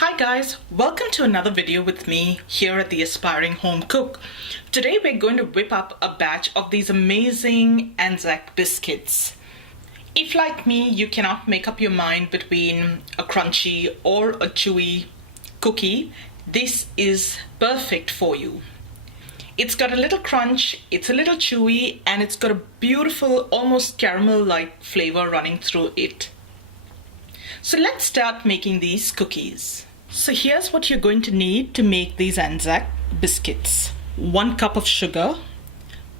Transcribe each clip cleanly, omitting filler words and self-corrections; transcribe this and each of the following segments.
Hi guys, welcome to another video with me here at the Aspiring Home Cook. Today we're going to whip up a batch of these amazing Anzac biscuits. If like me you cannot make up your mind between a crunchy or a chewy cookie, this is perfect for you. It's got a little crunch, it's a little chewy, and it's got a beautiful almost caramel-like flavor running through it. So let's start making these cookies. So here's what you're going to need to make these Anzac biscuits. 1 cup of sugar,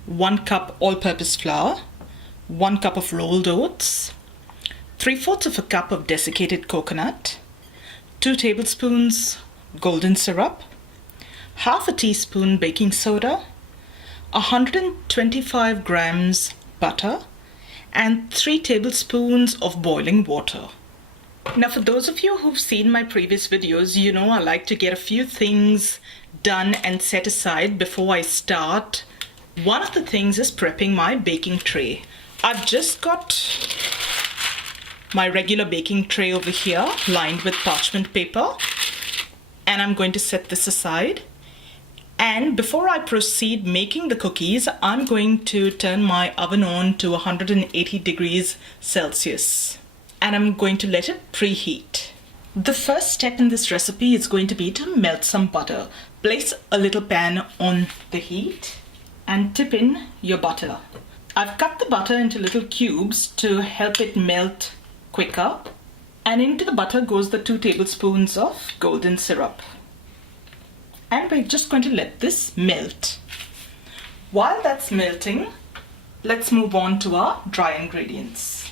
1 cup all-purpose flour, 1 cup of rolled oats, 3/4 of a cup of desiccated coconut, 2 tablespoons golden syrup, half a teaspoon baking soda, 125 grams butter, and 3 tablespoons of boiling water. Now, for those of you who've seen my previous videos, you know I like to get a few things done and set aside before I start. One of the things is prepping my baking tray. I've just got my regular baking tray over here lined with parchment paper, and I'm going to set this aside. And before I proceed making the cookies, I'm going to turn my oven on to 180 degrees Celsius. And I'm going to let it preheat. The first step in this recipe is going to be to melt some butter. Place a little pan on the heat and tip in your butter. I've cut the butter into little cubes to help it melt quicker. And into the butter goes the 2 tablespoons of golden syrup. And we're just going to let this melt. While that's melting, let's move on to our dry ingredients.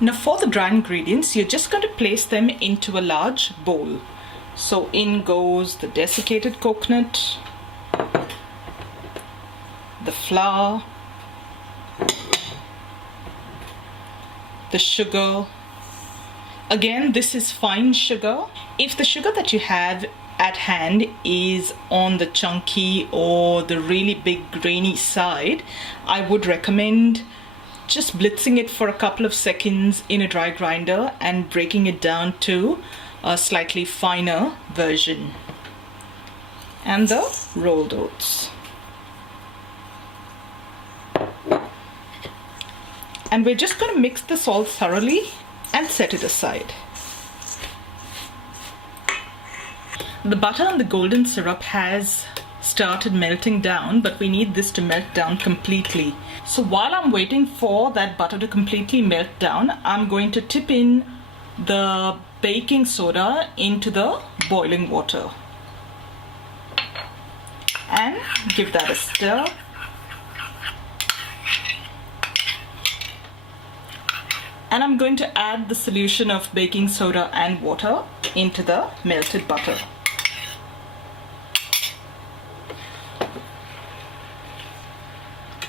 Now for the dry ingredients, you're just going to place them into a large bowl. So in goes the desiccated coconut, the flour, the sugar. Again, this is fine sugar. If the sugar that you have at hand is on the chunky or the really big grainy side, I would recommend just blitzing it for a couple of seconds in a dry grinder and breaking it down to a slightly finer version. And the rolled oats. And we're just going to mix this all thoroughly and set it aside. The butter and the golden syrup has started melting down, but we need this to melt down completely. So while I'm waiting for that butter to completely melt down, I'm going to tip in the baking soda into the boiling water and give that a stir. And I'm going to add the solution of baking soda and water into the melted butter.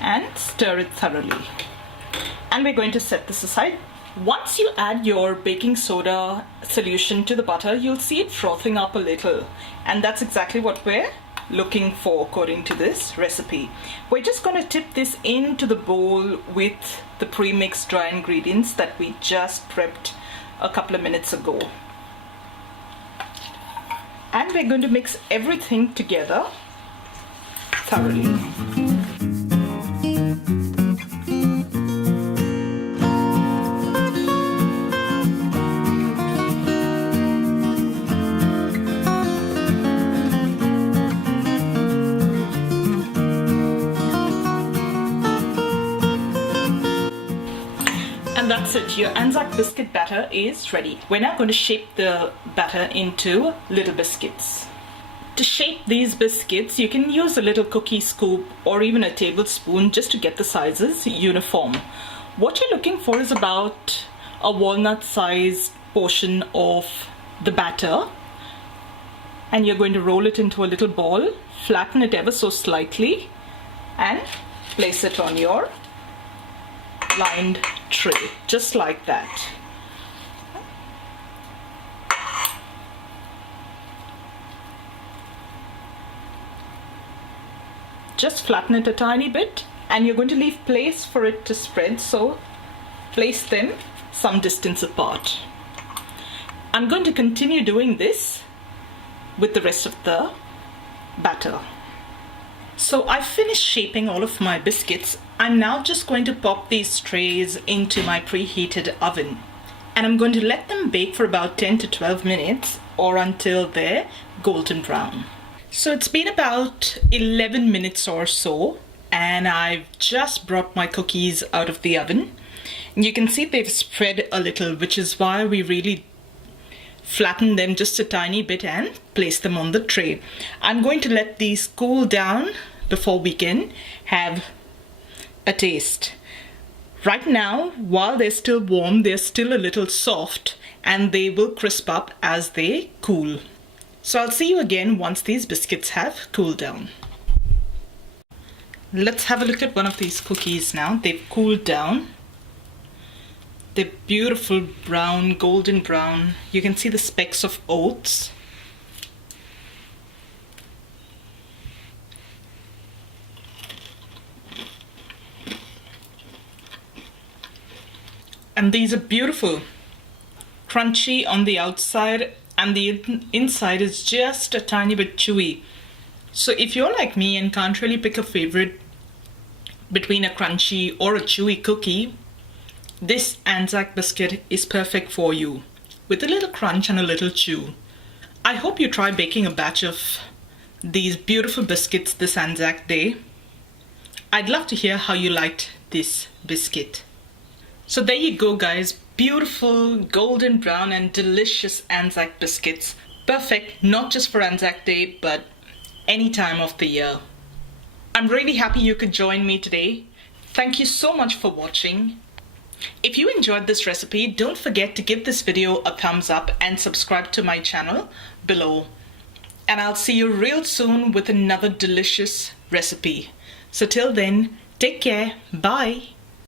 And stir it thoroughly. And we're going to set this aside. Once you add your baking soda solution to the butter, you'll see it frothing up a little. And that's exactly what we're looking for according to this recipe. We're just going to tip this into the bowl with the pre-mixed dry ingredients that we just prepped a couple of minutes ago. And we're going to mix everything together thoroughly. And that's it, your Anzac biscuit batter is ready. We're now going to shape the batter into little biscuits. To shape these biscuits, you can use a little cookie scoop or even a tablespoon just to get the sizes uniform. What you're looking for is about a walnut-sized portion of the batter. And you're going to roll it into a little ball, flatten it ever so slightly, and place it on your lined tray, just like that. Just flatten it a tiny bit, and you're going to leave place for it to spread, so place them some distance apart. I'm going to continue doing this with the rest of the batter. So I finished shaping all of my biscuits. I'm now just going to pop these trays into my preheated oven. And I'm going to let them bake for about 10 to 12 minutes or until they're golden brown. So it's been about 11 minutes or so, and I've just brought my cookies out of the oven. And you can see they've spread a little, which is why we really flatten them just a tiny bit and place them on the tray. I'm going to let these cool down before we can have a taste. Right now, while they're still warm, they're still a little soft and they will crisp up as they cool. So I'll see you again once these biscuits have cooled down. Let's have a look at one of these cookies now. They've cooled down. They're beautiful brown, golden brown. You can see the specks of oats. And these are beautiful, crunchy on the outside, and the inside is just a tiny bit chewy. So if you're like me and can't really pick a favorite between a crunchy or a chewy cookie, this Anzac biscuit is perfect for you, with a little crunch and a little chew. I hope you try baking a batch of these beautiful biscuits this Anzac Day. I'd love to hear how you liked this biscuit. So there you go, guys. Beautiful golden brown and delicious Anzac biscuits. Perfect not just for Anzac Day, but any time of the year. I'm really happy you could join me today. Thank you so much for watching. If you enjoyed this recipe, don't forget to give this video a thumbs up and subscribe to my channel below. And I'll see you real soon with another delicious recipe. So till then, take care. Bye.